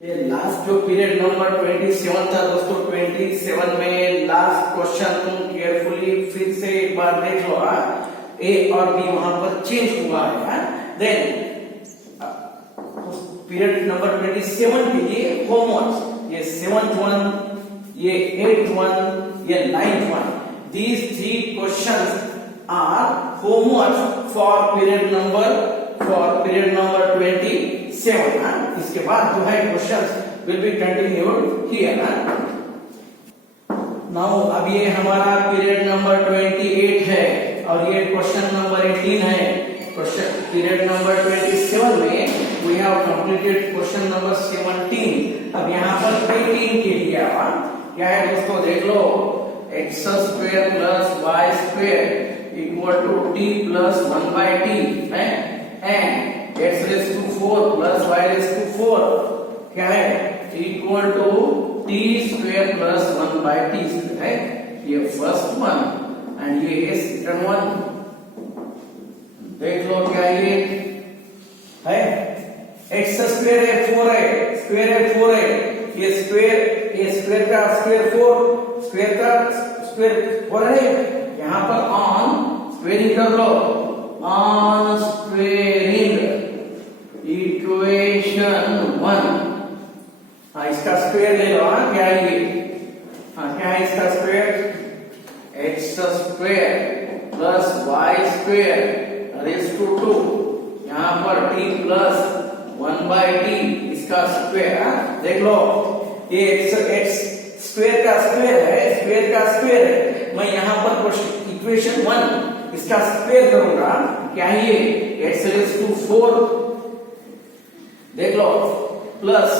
ये लास्ट जो period number 27 था दोस्तों, 27 में लास्ट क्वेश्चन तुम केयरफुली फिर से एक बार देख लो। ए और बी वहां पर चेंज हुआ है। देन पीरियड नंबर 27 के लिए होमवर्क, ये 7th वन, ये 8th वन, ये 9th one, these 3 questions are homework for period number 27। इसके बाद जो है questions will be continued here। Now अब ये हमारा पीरियड नंबर 28 है और ये क्वेश्चन नंबर 18 है। क्वेश्चन पीरियड नंबर 27 में we have completed question number 17। अब यहाँ पर 18 के लिए क्या है दोस्तों, देख लो, x square plus y square equal to t plus 1/t है, and x raise to 4 plus y raise to 4 क्या है, equal to t square plus 1/t है। ये फर्स्ट वन एंड ये सेकंड वन। देख लो क्या ये है, x स्क्वायर है 4 है, स्क्वायर है 4 है, ये स्क्वायर का स्क्वायर 4, स्क्वायर का स्क्वायर 4 है। यहाँ पर ऑन स्क्वेयरिंग कर लो, ऑन स्क्वेयरिंग इक्वेशन 1। इसका स्क्वायर ले लो। क्या है ये, क्या है इसका square, x square plus y square raise to 2, यहाँ पर t प्लस 1/t इसका स्क्वायर। देख लो, ये x स्क्वायर का स्क्वायर है, स्क्वायर का स्क्वायर है। मैं यहाँ पर इक्वेशन 1 इसका स्क्वायर करूंगा, क्या है ये, x रेज़ टू 4, देख लो, plus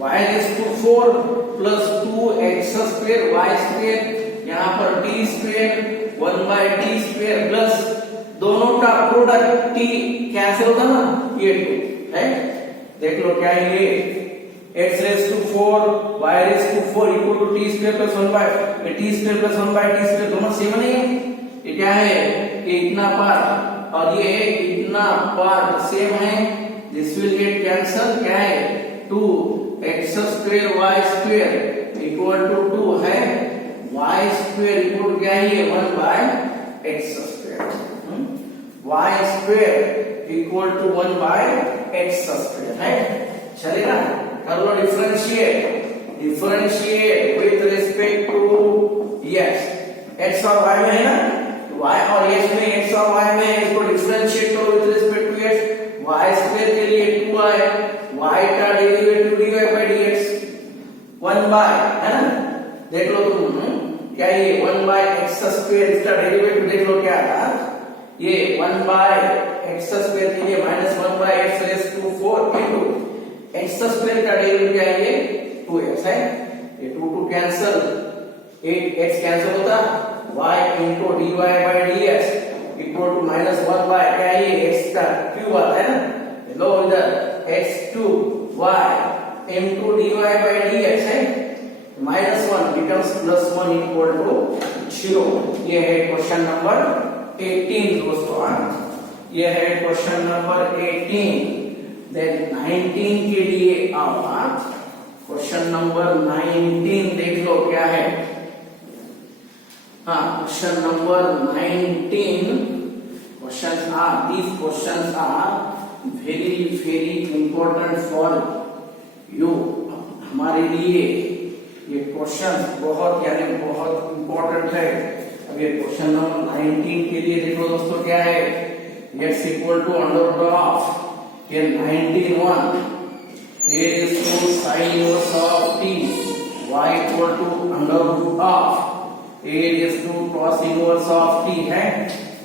y raise to 4 plus 2x square y square, यहाँ पर t square 1/t square plus दोनों का प्रोडक्ट t कैंसिल होता ना, ये 2 है। देख लो क्या है ये, x raise to 4 y raise to 4 equal to t square plus 1/t square plus 1/t square दोनों सेम नहीं है। ये क्या है, ये इतना पार्ट और ये इतना पार्ट सेम है, दिस विल गेट कैंसल। क्या है, 2x square y square equal to 2 है, y स्क्वायर इक्वल क्या है, 1/x square, y square equal to 1/x square है। चलेगा, कर लो differentiate with respect to x और y में है ना, y और x में, x और y में इसको डिफरेंशिएट करो with respect to x। y square के लिए 2 है, y का डेरिवेटिव dy/dx 1/, है ना। देख लो तुम, क्या ये 1/x स्क्वायर, इसका डेरिवेटिव देख लो क्या था, ये 1/x स्क्वायर के लिए minus 1/x raise to 4 into x square का डेरिवेटिव क्या है, ये 2x है। ये 2 कैंसल, 8x कैंसल होता, y into dy/dx equal to minus 1/, क्या है ये, x का क्यूब आता है ना, लो इधर x2y इनटू dy/dx है, -1 becomes +1 इक्वल टू 0। ये है क्वेश्चन नंबर 18 दोस्तों। ये है क्वेश्चन नंबर 18। देन 19 के लिए आओ। क्वेश्चन नंबर 19 देख लो क्या है। Question number 19, questions are, these questions are very important for you। हमारे लिए ये क्वेश्चन बहुत यानी बहुत इंपॉर्टेंट है। अब ये क्वेश्चन नंबर 19 के लिए देखो दोस्तों क्या है, x equal to under of, ये 19(1) a is to sin inverse of t, y equal to under of a is to cos inverse of t है,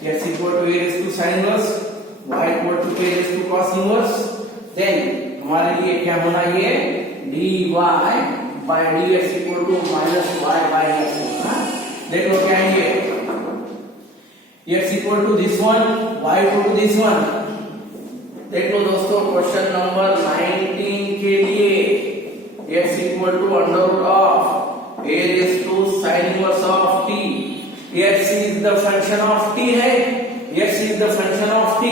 x equal to a is to sin inverse, y equal to a is to cos inverse। Then हमारे लिए क्या होना, ये dy/dx equal to -y/x। देख लो क्या है ये, x equal to this one, y equal to this one. देख लो दोस्तों, क्वेश्चन नंबर 19 के लिए x equal to under of a raise to sin inverse of t, x is the function of t है, x is the function of t,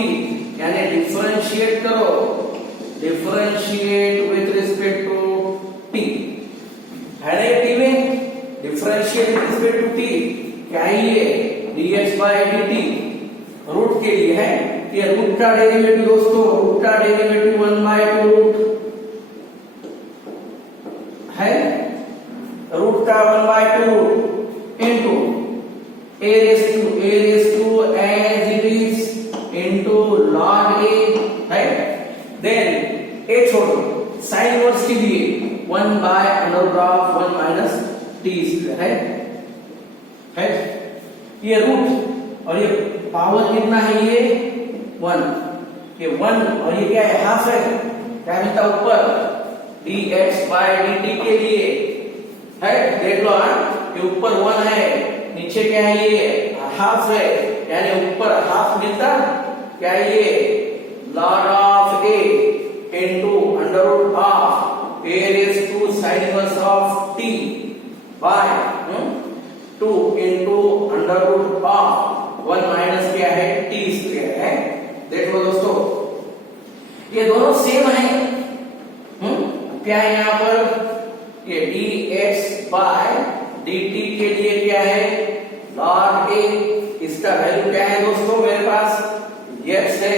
यानी differentiate करो, differentiate with respect to respect to t क्या है ये dx by dt root के लिए है। ये रूट का डेरिवेटिव दोस्तों, रूट का डेरिवेटिव 1/2 रूट है, रूट का 1/2 root into a raised to as it is into log a है। देन a छोड़ो, साइन इनवर्स के लिए 1/√1 माइनस टी स्क्वायर है। ये रूट और ये पावर कितना है ये 1, ये 1 और ये क्या है हाफ है, क्या मिलता ऊपर dx बाय dt के लिए है। देख लो ये ऊपर 1 है, नीचे क्या है ये हाफ है, यानी ऊपर हाफ मिलता क्या है ये log of a into under root of a raised to sin inverse of t by 2 into under root of 1 minus क्या है t स्क्वायर है। देख लो दोस्तों ये दोनों सेम है। क्या है यहाँ पर ये dx बाय dt के लिए क्या है log a, इसका वैल्यू क्या है दोस्तों मेरे पास x है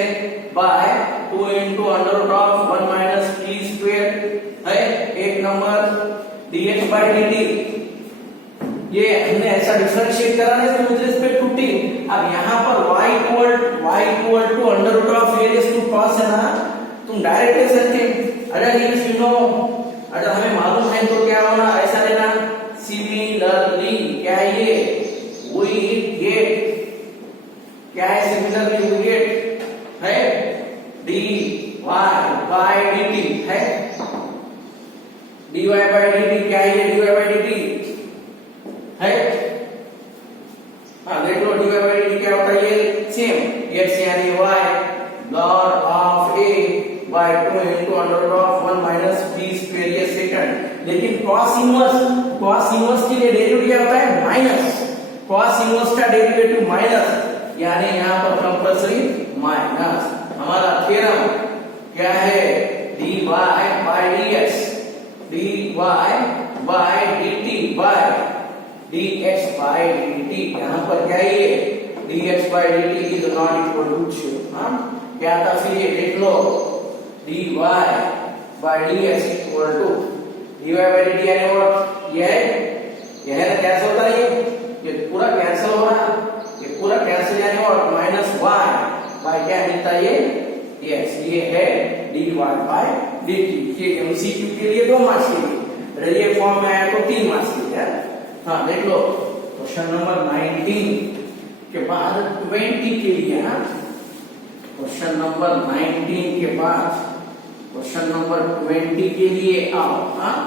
by 2 into under root of 1 minus t square है। एक नंबर dx बाय dt ये हमने ऐसा डिफरेंशिएट करा है विद रिस्पेक्ट टू t। अब यहाँ पर y equal to under root of a raise to cos है ना, तुम डायरेक्ट ले सकते। अगर यू नो अगर हमें मालूम है तो क्या होना ऐसा लेना। सिमिलरली क्या है ये वी गेट क्या है सिमिलरली वी गेट है dy बाय dt है। dy बाय dt क्या है ये dy बाय dt है। हाँ देख लो dy बाय dt क्या होता है ये सेम x यानी y log of a by 2 into under root of 1 minus b square ये सेकंड। लेकिन cos इनवर्स के लिए डेरिवेटिव क्या होता है माइनस, cos इनवर्स का डेरिवेटिव माइनस, यानी यहाँ पर कंपल्सरी माइनस। हमारा थ्योरम क्या है dy by dx dy by dt by dx by dt। यहाँ पर क्या है ये dx by dt is not equal to 0। हाँ क्या था फिर ये देख लो dy by dx equal to dy by dt यानी व्हाट ये है ना, कैंसिल होता है ये पूरा कैंसिल हो रहा है, ये पूरा कैंसिल यानी व्हाट माइनस y बाय क्या मिलता है ये यस ये है dy बाय dt। ये एमसीक्यू के लिए 2 मार्क्स के लिए, अगर ये फॉर्म में आया तो 3 मार्क्स के लिए। हाँ देख लो क्वेश्चन नंबर 19 के बाद 20 के लिए। हाँ क्वेश्चन नंबर 19 के बाद क्वेश्चन नंबर 20 के लिए आओ। हाँ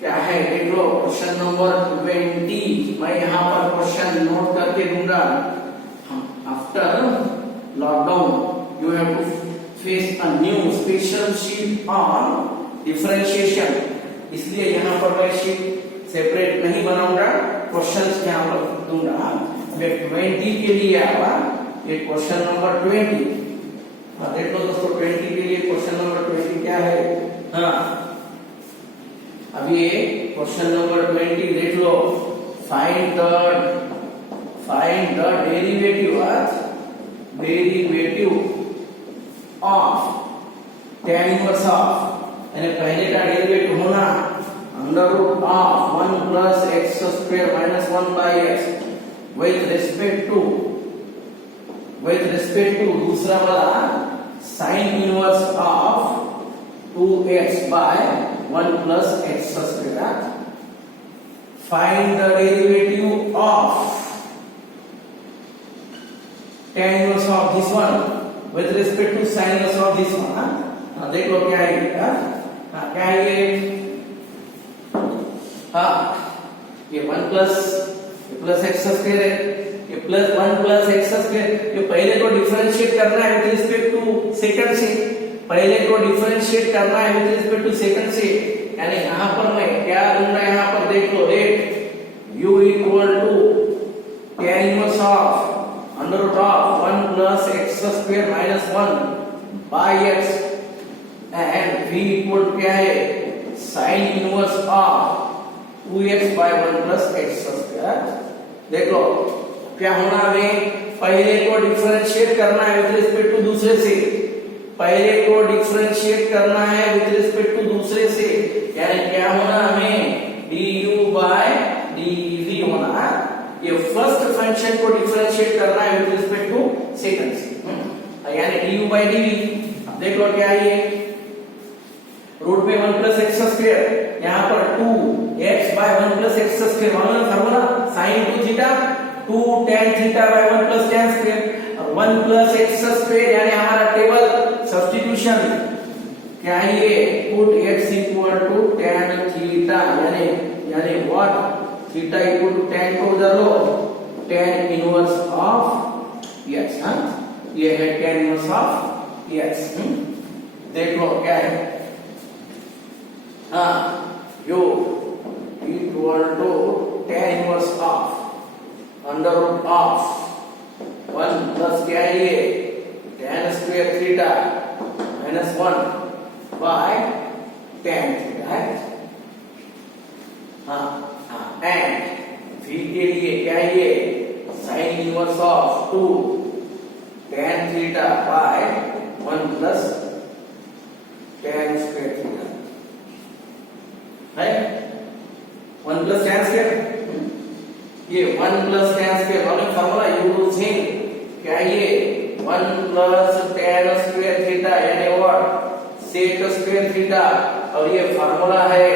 क्या है देख लो क्वेश्चन नंबर 20। मैं यहाँ पर क्वेश्चन नोट करके दूंगा। After lockdown you have to face a new special sheet on differentiation, इसलिए यहाँ पर मैं शीट सेपरेट नहीं बनाऊंगा, क्वेश्चंस यहाँ पर दूंगा। 20 के लिए आवा ये क्वेश्चन नंबर 20। देख लो दोस्तों 20 के लिए क्वेश्चन नंबर 20 क्या है। हाँ अब ये क्वेश्चन नंबर 20 देख लो। Find the derivative of tan inverse of, यानी पहले का डेरिवेटिव होना under root of 1 plus x square minus 1 by x with respect to दूसरा वाला sine inverse of 2x by 1 plus x square. Find the derivative of tan inverse of this one with respect to sine inverse of this one. देख लो क्या है क्या है ये। हाँ ये 1 प्लस एक्स स्क्वायर है, ये प्लस 1 प्लस एक्स स्क्वायर। ये पहले को डिफरेंशिएट करना है विद रिस्पेक्ट टू सेकंड से, पहले को डिफरेंशिएट करना है विद रिस्पेक्ट टू सेकंड से, यानी यहाँ पर मैं क्या लूंगा, यहाँ पर देख लो let u equal to tan inverse of under root of 1 plus x square minus 1 by x and v equal to क्या है sine inverse of 2x by 1 plus x square. देखो क्या होना, हमें पहले को डिफरेंशिएट करना है विद रिस्पेक्ट टू दूसरे से, पहले को डिफरेंशिएट करना है विद रिस्पेक्ट टू दूसरे से, यानी क्या होना, हमें du by dv होना, ये फर्स्ट फंक्शन को डिफरेंशिएट करना है विद रिस्पेक्ट टू सेकंड से, यानी du by dv। अब देख लो क्या है, ये रूट में 1 प्लस एक्स स्क्वायर, यहाँ पर 2x by 1 plus x square, मालूम है formula sin 2 theta 2 tan theta by 1 plus tan square और 1 प्लस एक्स स्क्वायर, यानी हमारा टेबल सब्स्टिट्यूशन क्या है, ये put x equal to tan theta, यानी what, theta equal to tan को उधर लो, tan इनवर्स ऑफ x, हां ये है tan इनवर्स ऑफ x। देख लो क्या है, u equal to tan inverse of under root of 1 plus क्या है ये tan square theta minus 1 by tan theta है, and v के लिए क्या है ये sin inverse of 2 tan theta by 1 plus tan square theta है, 1 प्लस tan स्क्वायर, ये 1 प्लस tan स्क्वायर वाला फार्मूला यूजिंग क्या है ये 1 प्लस tan स्क्वायर थीटा, यानी व्हाट sec स्क्वायर थीटा, और ये फार्मूला है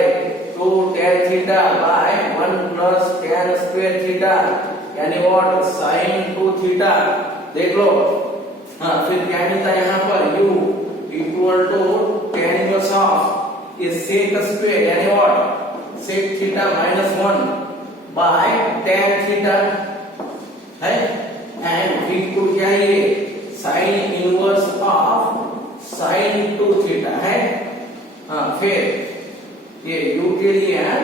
2 tan theta by 1 plus tan square theta, यानी व्हाट sin 2 थीटा। देख लो फिर क्या मिलता है यहाँ पर, u equal to tan inverse of ये sec स्क्वायर, यानी what sec theta minus 1 by tan theta है, एंड v को क्या है ये sin inverse of sin 2 theta है। फिर ये u के लिए है,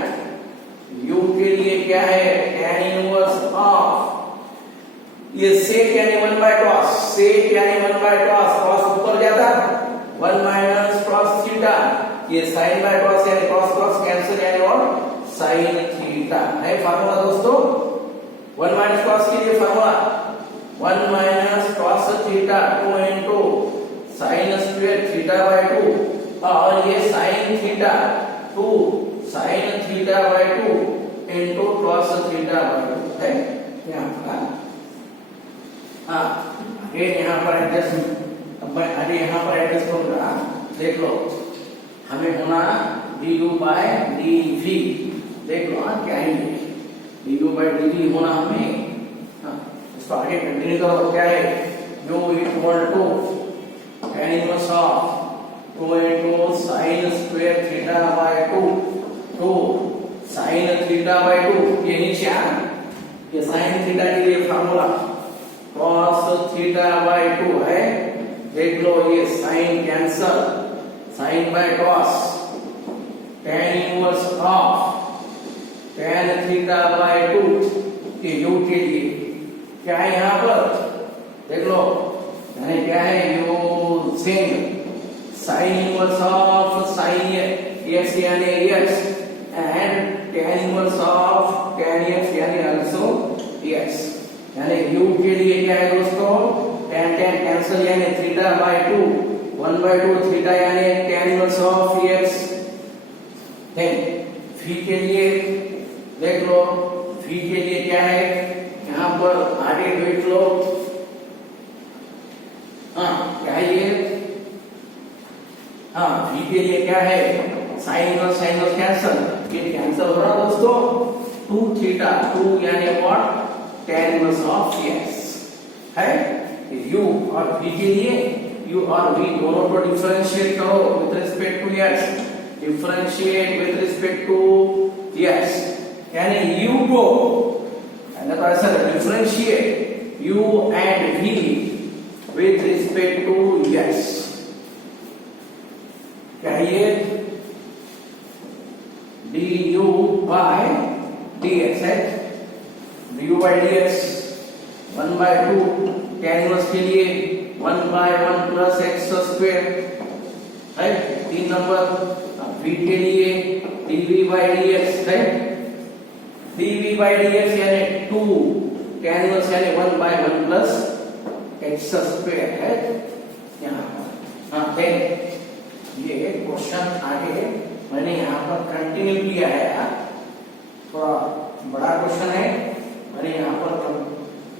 u के लिए क्या है tan इनवर्स ऑफ ये sec यानी 1 बाय cos, sec यानी 1 बाय cos, cos ऊपर जाता 1 माइनस cos थीटा, ये sin बाय cos यानी cos cos कैंसिल, यानी और sin थीटा है फार्मूला दोस्तों। 1 माइनस cos के लिए formula 1 minus cos theta 2 into sin square theta by 2, और ये sin theta 2 sin theta by 2 into cos theta by 2 है यहाँ पर। अगेन यहाँ पर एडजस्ट, अब मैं अरे यहाँ पर एडजस्ट करूंगा, देख लो हमें होना du by dv, देख लो क्या है ये du by dv होना हमें, इसको आगे कंटिन्यू करो, क्या है u equal to tan inverse of 2 into sin square theta by 2 2 sin theta by 2, ये नीचे ये sin थीटा के लिए फार्मूला cos थीटा बाय 2 है। देख लो ये sin cancel, sin by cos tan inverse ऑफ tan थीटा बाय 2, ये u के लिए क्या है यहाँ पर, देख लो यानी क्या है u sin sin inverse of sin x यानी x एंड tan इनवर्स ऑफ tan x यानी also x, यानी u के लिए क्या है दोस्तों tan tan कैंसिल, यानी थीटा बाय 2 1 बाय 2 थीटा, यानी tan inverse of x। v के लिए देख लो, v के लिए क्या है यहाँ पर आगे देख लो, क्या है ये, v के लिए क्या है sin इनवर्स कैंसिल, ये कैंसिल हो रहा दोस्तों 2 थीटा 2 यानी what tan inverse of x है। u और v के लिए u और v दोनों को डिफरेंशिएट करो with respect to x, differentiate with respect to x, यानी u को तो ऐसा differentiate u and v with respect to x, क्या ये du by dx है, du by dx 1 by 2 tan inverse के लिए 1 by 1 plus x स्क्वायर है 3 नंबर। v के लिए dv by dx है dv by dx यानी 2 tan इनवर्स यानी 1 by 1 plus x स्क्वायर है यहाँ पर। हाँ देन ये क्वेश्चन आगे मैंने यहाँ पर कंटिन्यू किया है यार, थोड़ा बड़ा क्वेश्चन है। मैंने यहाँ पर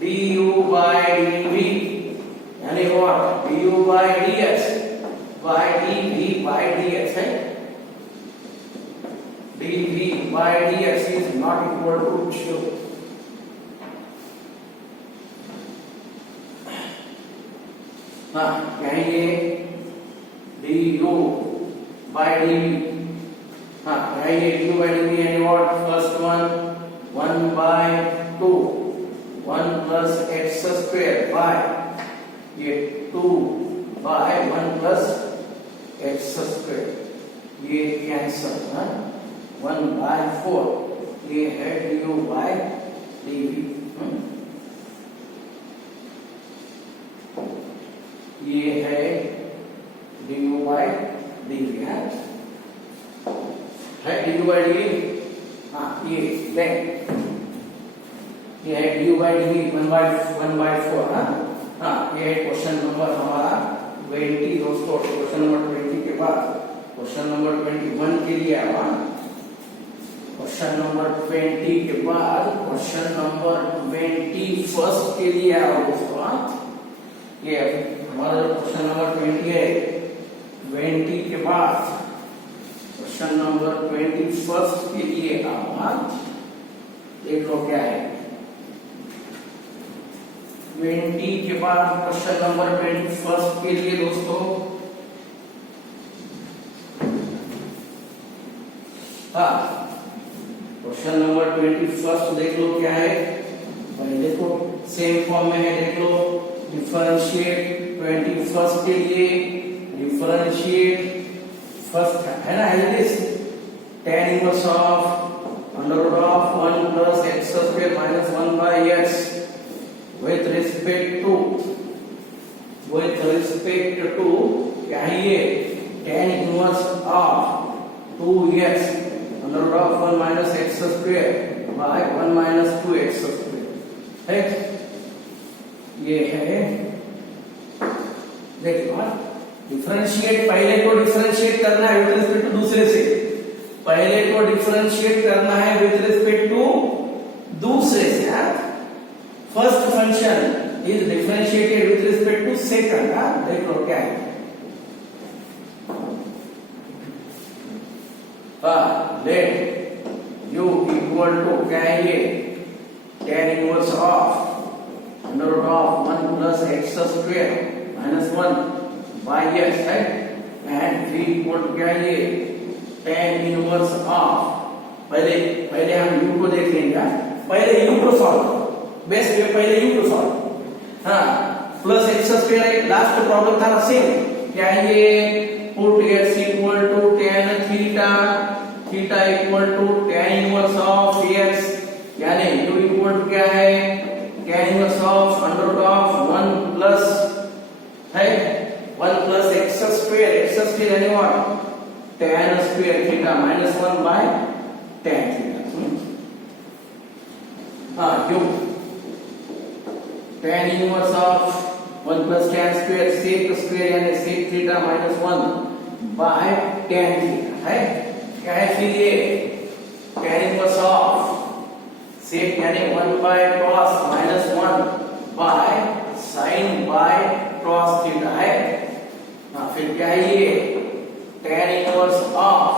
du by dv यानी what du by dx by dv by dx है, dv by dx is not equal to 0। हाँ कहेंगे du by dv, हाँ कहेंगे du by dv यानी what first one 1 by 2 1 plus x square by ये 2 by 1 plus x square, ये cancel है 1 by 4, ये है du by dv, ये है du by dv है du by dv। हाँ ये है du by dv 1 by 4। हाँ ये है क्वेश्चन नंबर हमारा 20 दोस्तों। क्वेश्चन नंबर 20 के बाद क्वेश्चन नंबर 21 के लिए आवा, क्वेश्चन नंबर 20 के बाद क्वेश्चन नंबर 21 के लिए आओ दोस्तों। ये हमारा जो क्वेश्चन नंबर 20 है 20 के बाद क्वेश्चन नंबर 21 के लिए आओ। देख लो क्या है 20 के बाद क्वेश्चन नंबर 21 के लिए दोस्तों। हाँ क्वेश्चन नंबर 21 देख लो क्या है, पहले देखो सेम फॉर्म में है, देख लो डिफरेंशिएट 21 के लिए डिफरेंशिएट फर्स्ट है ना as tan inverse of under root of 1 plus x square minus 1 by x with respect to क्या है ये tan inverse of 2x under root of 1 minus x square by 1 minus 2x square है। ये है देखो differentiate, पहले को differentiate करना है विद रिस्पेक्ट टू दूसरे से, पहले को डिफरेंशिएट करना है विद रिस्पेक्ट टू दूसरे से। First function is differentiated with respect to second. देख लो क्या है, लेट u इक्वल टू क्या है ये tan inverse of under root of 1 plus x square minus 1 by x है, एंड v इक्वल टू क्या है ये tan इनवर्स ऑफ, पहले हम u को देख लेंगे, पहले u को सॉल्व, बेस्ट वे पहले u को सॉल्व। हाँ प्लस x स्क्वायर है, लास्ट प्रॉब्लम था ना सेम, क्या है ये put x equal to tan थीटा, theta equal to tan inverse of x, यानी u इक्वल टू क्या है tan inverse of under root of 1 प्लस है 1 प्लस x स्क्वायर यानी what tan square theta minus 1 by tan theta. हाँ u tan inverse of 1 plus tan square sec square यानी sec theta minus 1 by tan theta है, क्या है फिर ये tan इनवर्स ऑफ sec यानी 1 by cos minus 1 by sin by cos theta है। हाँ फिर क्या है ये tan inverse of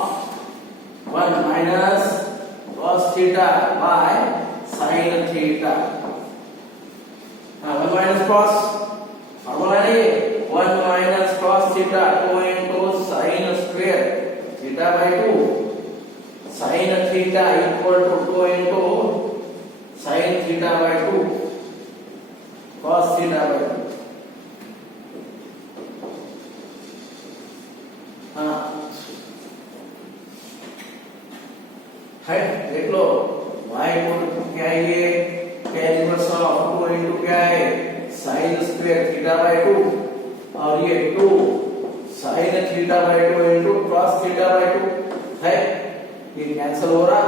1 minus cos theta by sin theta. हाँ 1 माइनस cos फॉर्मूला है 1 minus cos theta 2 into sin square theta by 2, sin theta equal to 2 into sin theta by 2 cos theta by 2। हाँ है देख लो y equal to क्या है ये tan inverse of 2 into क्या है sin स्क्वायर थीटा बाय 2 और ये 2 sin theta by 2 into cos theta by 2 है, ये कैंसिल हो रहा,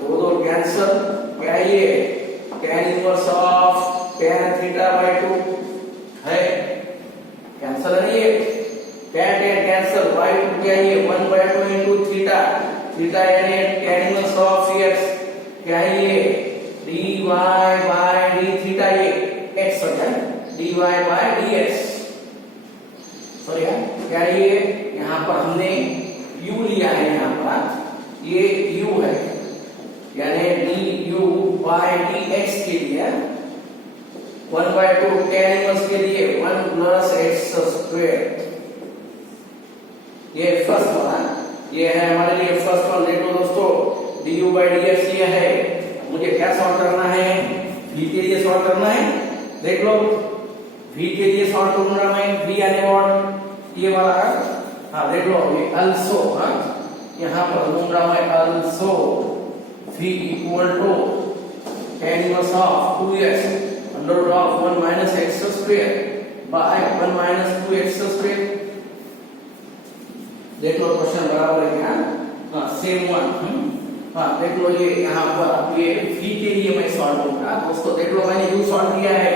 दो कैंसिल, इनवर्स ऑफ tan थीटा बाय 2 है, कैंसल नहीं है, tan कैंसल, बाय 2 क्या है, 1 बाय 2 इनटू थीटा, थीटा यानी tan इनवर्स ऑफ x क्या है ये, dy बाय d थीटा, ये x हो जाए, dy बाय dx, सॉरी क्या है ये, यहाँ पर हमने u लिया है, यहाँ पर ये u है, यानी du बाय dx के लिए 1 बाय 2 tan इनवर्स के लिए 1 प्लस x स्क्वायर, ये फर्स्ट वाला, ये है हमारे लिए फर्स्ट वन। देखो दोस्तों du बाय dx ये है, मुझे क्या सॉल्व करना है, v के लिए सॉल्व करना है, देख लो v के लिए सॉल्व करूंगा मैं, v यानी व्हाट, ये वाला, हाँ देख लो ये अल्सो, हाँ यहाँ पर लूंगा मैं also v equal to tan inverse of 2x under root of 1 minus x square by 1 minus 2x square. देख लो क्वेश्चन बराबर है क्या, हाँ सेम वन, हाँ देख लो ये यहाँ पर ये v के लिए मैं सॉल्व करूंगा दोस्तों, देख लो मैंने u सॉल्व किया है,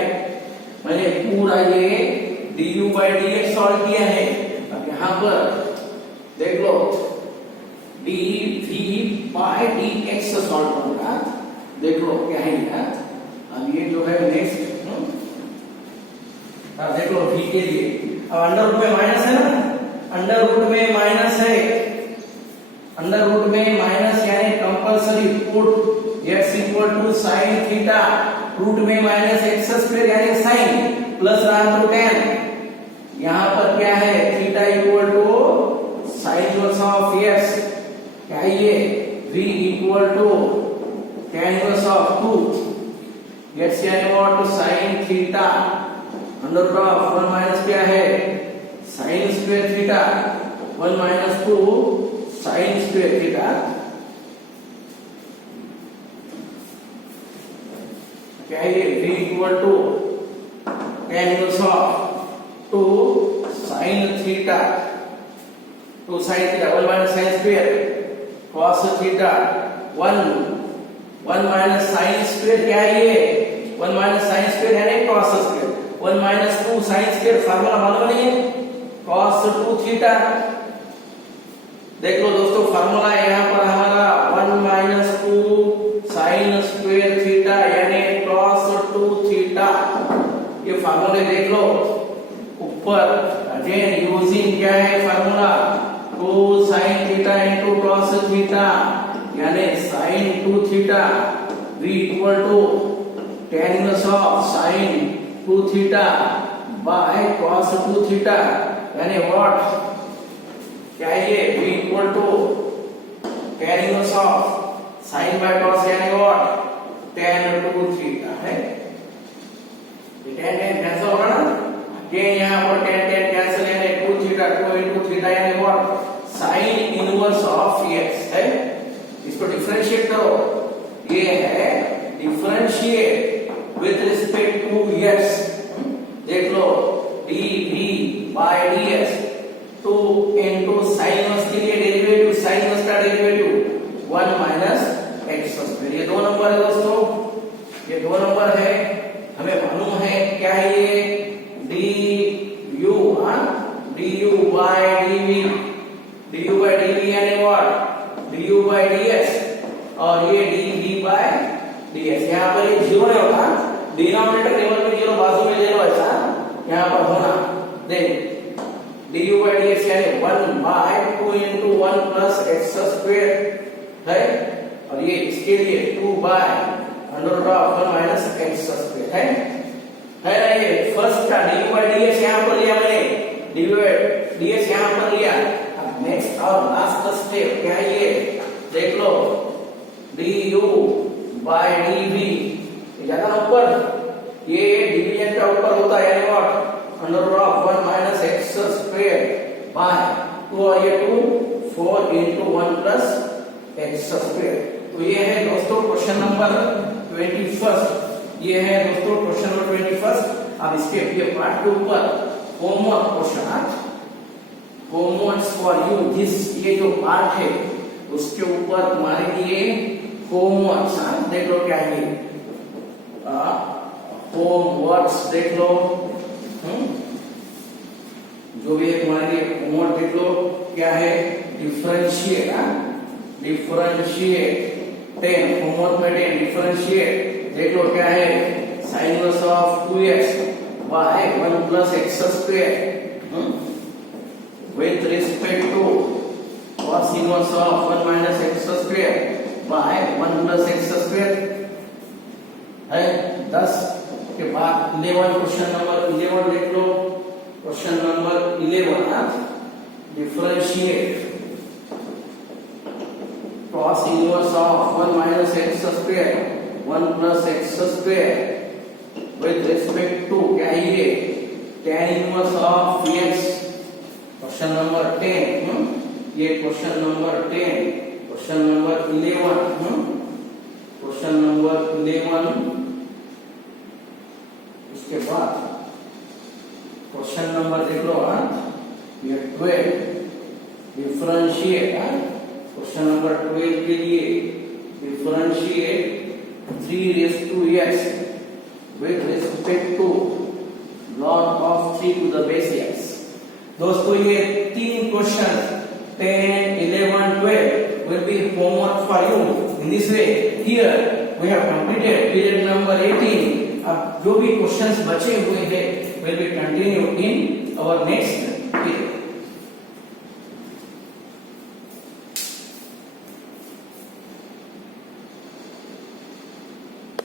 मैंने पूरा ये du बाय dx सॉल्व किया है, अब यहाँ पर देख लो dv बाय dx सॉल्व करूंगा, देख लो क्या है ये, अब ये जो है नेक्स्ट, देख लो v के लिए, अब अंडर रूट में माइनस है ना, अंडर रूट में माइनस है, अंडर रूट में माइनस यानी compulsory put x equal to sin theta, root में माइनस x स्क्वायर यानी sin प्लस रहा तो tan, यहाँ पर क्या है theta equal to sin inverse of x, क्या है ये v equal to tan inverse of 2 x यानी what, sin theta under root of 1 minus क्या है sin square theta 1 minus 2 sin square theta, क्या है ये v equal to tan inverse of 2 sin theta 2 sin theta 1 minus sin square cos theta 1 minus sin square, क्या है ये 1 minus sin square यानी cos square, 1 minus 2 sin square formula मालूम नहीं है, cos 2 थीटा, देख लो दोस्तों फार्मूला यहाँ पर हमारा 1 माइनस 2 sin स्क्वायर थीटा यानी cos 2 थीटा, ये फार्मूले देख लो ऊपर, अगेन यूजिंग क्या है formula 2 sin theta into cos theta यानी sin 2 theta, v equal to tan inverse of sin 2 theta by cos 2 theta यानी व्हाट, क्या है ये v equal to tan inverse of sin by cos यानी what tan 2 theta है, tan cancel होगा ना, के यहाँ पर tan कैंसिल यानी 2 थीटा 2 इनटू थीटा यानी what sin inverse of x है, इसको डिफरेंशिएट करो, ये है differentiate with respect to x, देख लो dv by dx 2 into sin inverse के लिए डेरिवेटिव, sin इनवर्स का डेरिवेटिव 1 माइनस x स्क्वायर, ये दो नंबर है दोस्तों, ये दो नंबर है, हमें मालूम है क्या है ये du, du by dv, du by dv यानी व्हाट du बाय dx और ये dv बाय dx, यहाँ पर ये जीरो नहीं होगा, डिनोमिनेटर टेबल में जीरो बाजू में ले लो, ऐसा यहाँ पर होना, देख du बाय dx यानी 1 by 2 into 1 plus x square है, और ये इसके लिए 2 by under root of 1 minus x square है ना, ये फर्स्ट का du बाय dx यहाँ पर लिया मैंने, du बाय dx यहाँ पर लिया, अब नेक्स्ट और लास्ट स्टेप क्या है ये, देख लो du बाय dv, ज्यादा ऊपर, ये डिवीजन का ऊपर होता है यानी what under root of 1 minus x square by 2 और ये 2 4 इनटू 1 प्लस x स्क्वायर, तो ये है दोस्तों क्वेश्चन नंबर 21, ये है दोस्तों क्वेश्चन नंबर 21। अब इसके ये पार्ट के ऊपर homework question, homework for you, this ये जो पार्ट है उसके ऊपर तुम्हारे लिए होमवर्क, देख लो क्या है, होमवर्क्स देख लो, जो भी एक हमारे होमवर्क देख लो, क्या है डिफरेंशिएट, डिफरेंशिएट 10 होमवर्क में 10 डिफरेंशिएट देख लो क्या है sin inverse of 2x by 1 plus x square with respect to cos inverse of 1 minus x square by 1 plus x square है 10 के बाद 11 क्वेश्चन नंबर 11 देख लो, question number 11 differentiate cos inverse of 1 minus x square 1 plus x square with respect to क्या है ये tan inverse of x, question number 10 ये question number 10, question number 11 question number 11 उसके बाद क्वेश्चन नंबर देख लो ये 12 डिफरेंशिएट क्वेश्चन नंबर 12 के लिए differentiate 3 raised to x with respect to log of 3 to the base x। दोस्तों ये तीन question 10, 11, 12 will be homework for you in this way। Here we have completed period number 18। अब जो भी questions बचे हुए हैं will be continued in our next period।